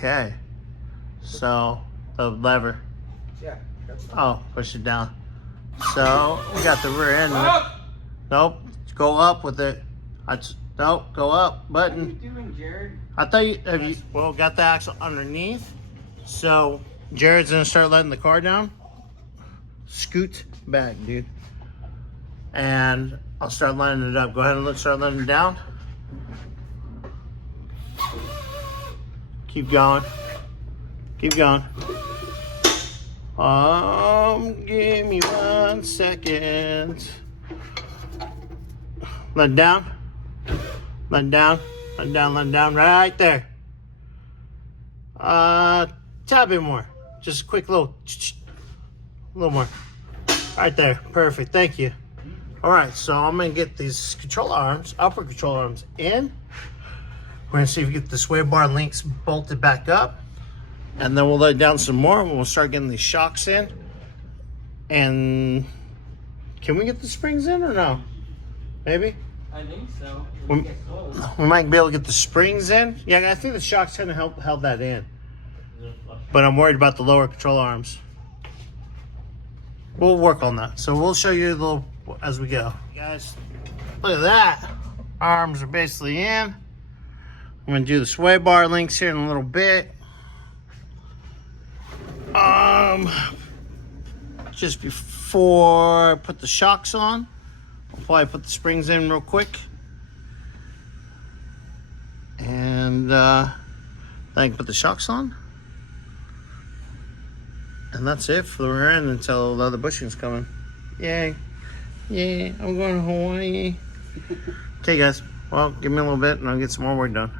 Okay. So the lever. Yeah. Oh, push it down. So we got the rear end. Up! Nope. Go up with it. Nope. Go up. What are Button. you doing, Jared? I thought well, got the axle underneath. So Jared's gonna start letting the car down. Scoot back, dude. And I'll start lining it up. Go ahead and start letting it down. Keep going. Keep going. Give me 1 second. Let it down. Let it down. Let it down. Let it down. Right there. Tap it more. Just a quick little more. Right there. Perfect. Thank you. All right. So I'm gonna get these control arms, upper control arms in. We're gonna see if we get the sway bar links bolted back up, and then we'll let it down some more, and we'll start getting these shocks in. And can we get the springs in or no? Maybe. I think so. We might be able to get the springs in. Yeah, I think the shocks kind of held that in. But I'm worried about the lower control arms. We'll work on that. So we'll show you a little as we go. Guys, look at that. Arms are basically in. I'm gonna do the sway bar links here in a little bit. Just before I put the shocks on, I'll probably put the springs in real quick. And then I can put the shocks on. And that's it for the rear end until the other bushing's coming. Yay. Yay, I'm going to Hawaii. Okay guys, well, give me a little bit and I'll get some more work done.